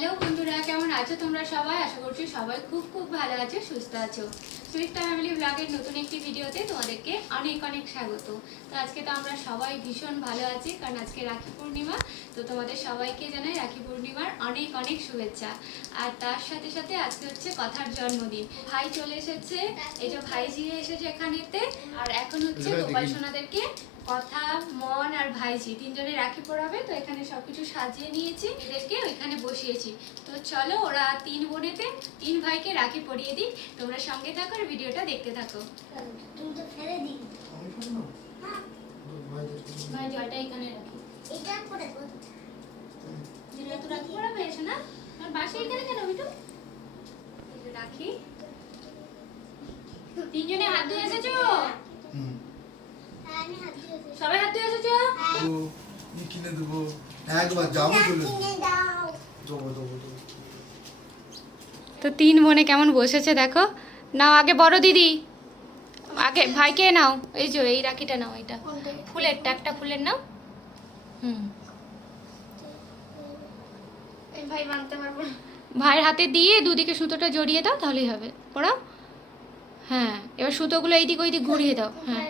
Hello বন্ধুরা, কেমন আছো তোমরা সবাই? আশা করছি সবাই খুব খুব ভালো আছো, সুস্থ আছো। সুইফটা ফ্যামিলি ব্লগের নতুন একটি ভিডিওতে তোমাদেরকে অনেক অনেক স্বাগত। তো আজকে তো আমরা সবাই ভীষণ ভালো আছি, কারণ আজকে রাখি পূর্ণিমা। তো তোমাদের সবাইকে জানাই রাখি পূর্ণিমার অনেক অনেক শুভেচ্ছা। আর তার সাথে সাথে আজকে হচ্ছে কথার জন্মদিন। ভাই চলে এসেছে, এই যে ভাইজি এসেছে এখানেতে। আর এখন হচ্ছে গোপাল সোনাদেরকে কথা, মন আর ভাইজি তিনজনে রাখি পরাবে। তো এখানে সবকিছু সাজিয়ে নিয়েছি, এদেরকে ওইখানে বসিয়েছি। তো চলো, ওরা তিন বোনেতে তিন ভাইকে রাখি পরিয়ে দিই। তোমরা সঙ্গে থাকো আর ভিডিওটা দেখতে থাকো। ভাই জলটা এখানে রাখি, এটা পরে যেটা তো রাখি পরাবে এসে না, আর বাসে এখানে কেন বিটু রাখি। তিনজনে হাত ধুয়ে এসেছো? সবাই হাত ধুয়ে এসেছো? কি কিনে দেবো? একবার যাবো চলে যাবো। তো তিন বোনে কেমন বসেছে দেখো। নাও আগে বড় দিদি, আগে ভাইকে নাও। এই যে এই রাখিটা নাও, এটা ফুলেরটা, একটা ফুলের নাও। ভাই মানতে পারবো না। ভাইয়ের হাতে দিয়ে দুদিকে সুতোটা জড়িয়ে দাও, তাহলেই হবে। পড়াও। হ্যাঁ, এবার সুতোগুলো এইদিক ওইদিক ঘুরিয়ে দাও। হ্যাঁ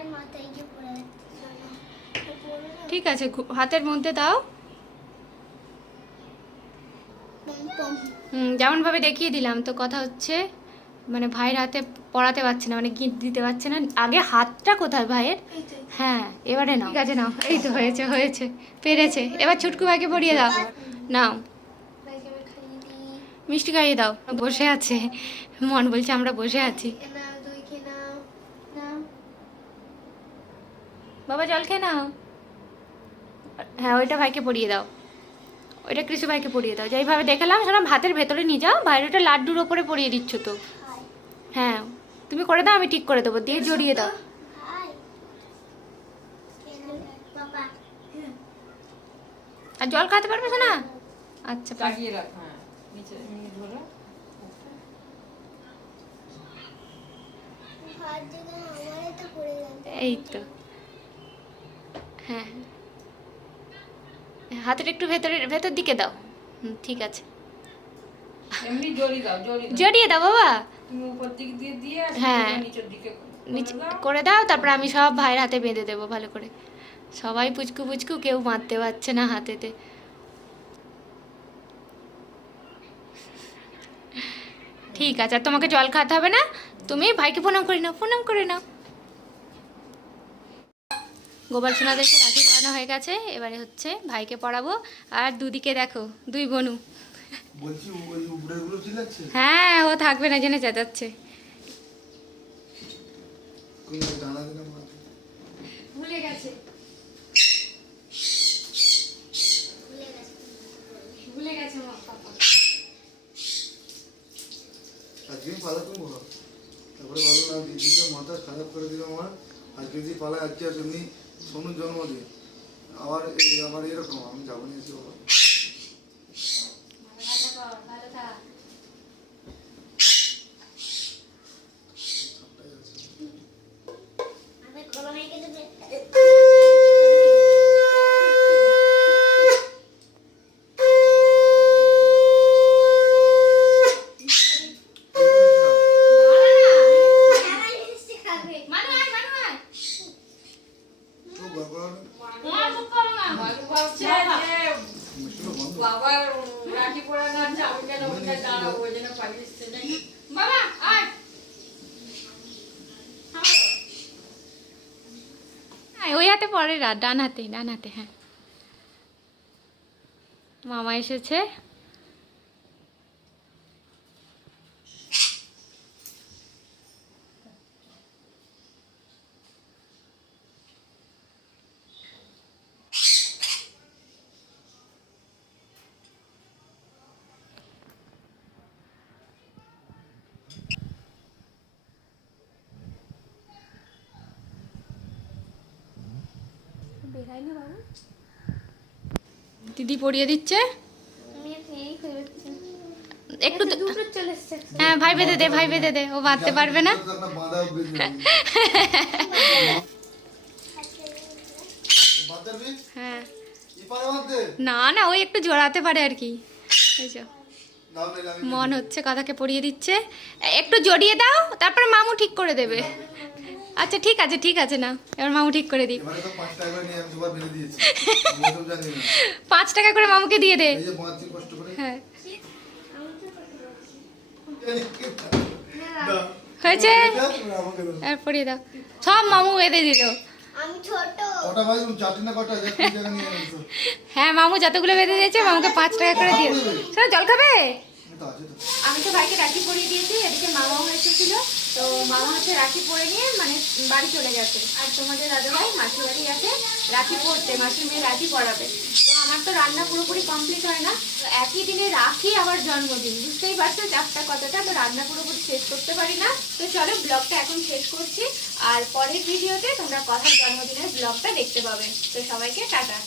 ঠিক আছে, হাতের মধ্যে দাও। যেমন ভাবে দেখিয়ে দিলাম। তো কথা হচ্ছে, মানে ভাইয়ের হাতে পড়াতে পারছে না, মানে গিট দিতে পারছে না। আগে হাতটা কোথায় ভাইয়ের? হ্যাঁ, এবারে নাও। ঠিক আছে নাও, এই তো হয়েছে হয়েছে, পেরেছে। এবার ছুটকু ভাইকে পড়িয়ে দাও। নাও মিষ্টি খাইয়ে দাও। বসে আছে, মন বলছে আমরা বসে আছি। বাবা জল খেয়ে নাও। হ্যাঁ, ওইটা ভাইকে পরিয়ে দাও, ওইটা কৃষি ভাইকে পরিয়ে দাও। যেইভাবে দেখালাম সেরকম হাতের ভেতরে নিয়ে যাও। বাইরেটা লাড্ডুর ওপরে পরিয়ে দিচ্ছ তো। হ্যাঁ, তুমি করে দাও, আমি ঠিক করে দেবো। দিয়ে জড়িয়ে দাও। আর জল খাতে পারবে না? আচ্ছা এই তো। হ্যাঁ, হাতের একটু ভেতর দিকে দাও। ঠিক আছে, এমনি জড়িয়ে দাও, জড়িয়ে দাও বাবা। তুমি উপর দিক দিয়ে দিয়ে হ্যাঁ, নিচের দিকে নিচে করে দাও। তারপর আমি সব ভাইয়ের হাতে বেঁধে দেবো ভালো করে। সবাই পুচকু পুচকু, কেউ মারতে পারছে না হাতেতে। ঠিক আছে, আর তোমাকে জল খাওয়াতে হবে না। তুমি ভাইকে প্রণাম করে নাও, প্রণাম করে নাও। গোপাল সোনাদেরকে রাখি পরানো হয়ে গেছে, এবারে হচ্ছে ভাইকে পরাবো। আর দুদিকে দেখো, দুই বোনু। বলছি ওই উপরেগুলো ঠিক আছে? হ্যাঁ, ও থাকবে না জেনে চেঁচাচ্ছে। কোন জানা দিলাম ভুলে গেছে, ভুলে গেছে মা পাপা। আজকে পালা করবো, তারপরে বলো না দিদিকে মাথা খারাপ করে দিল আমার। আজকে যদি পালা, আজকে এমনি সোনুর জন্মদিন, আবার এরকম আমি যাবো নিয়েছি বাবা। ভালো থাক। বাবার রাখি পরানো আছে, আমি কেন ওইখানে দাঁড়াবো? ওই জন্য পালিয়েছে নাকি? বাবা আয়। ওই হাতে পরে, ডান হাতে, ডান হাতে। হ্যাঁ, মামা এসেছে। দিদি পরিয়ে দিচ্ছে। একটু হ্যাঁ, ভাই বেঁধে দে, ভাই বেঁধে দে, ও বাঁধতে পারবে না। হ্যাঁ, না না, ওই একটু জোড়াতে পারে আর কি। এই যে দাও নাহলে আমি মন হচ্ছে কথাকে পড়িয়ে দিচ্ছে, একটু জড়িয়ে দাও, তারপরে মামু ঠিক করে দেবে। আচ্ছা ঠিক আছে না, এবার মামু ঠিক করে দিই। এবারে তো 5 টাকা করে নিয়ে আমি সবার বেঁধে দিয়েছি, আমি তো জানি না। 5 টাকা করে মামুকে দিয়ে দে। এই যে বাঁধছি কষ্ট করে। হ্যাঁ দাও। হয়েছে, আমাকে দাও। এবার পড়িয়ে দাও। সব মামু বেঁধে দিল। কটা ভাই তুমি চারটে না কটা যে কোন জায়গা নিয়ে গেছো? হ্যাঁ মামু যতগুলো বেঁধে দিয়েছে মামুকে 5 টাকা করে দিয়ে। শোনো জল খাবে? আমি তো আছে তো। আমি তো ভাইকে রাখি পরিয়ে দিয়েছি, এদিকে মামাও এসেছিল, তো মামা হচ্ছে রাখি পরে নিয়ে মানে বাড়ি চলে গেছে। আর তোমাদের দাদা ভাই মাসির বাড়ি গেছে রাখি পরতে, মাসির মেয়ে রাখি পরাবে। তো আমার তো রান্না পুরোপুরি কমপ্লিট হয় না, তো একই দিনে রাখি আবার জন্মদিন, বুঝতেই পারছো চাপটা কতটা, তো রান্না পুরোপুরি শেষ করতে পারি না। তো চলো ব্লগটা এখন শেষ করছি, আর পরের ভিডিওতে তোমরা কথার জন্মদিনের ব্লগটা দেখতে পাবে। তো সবাইকে টাটা।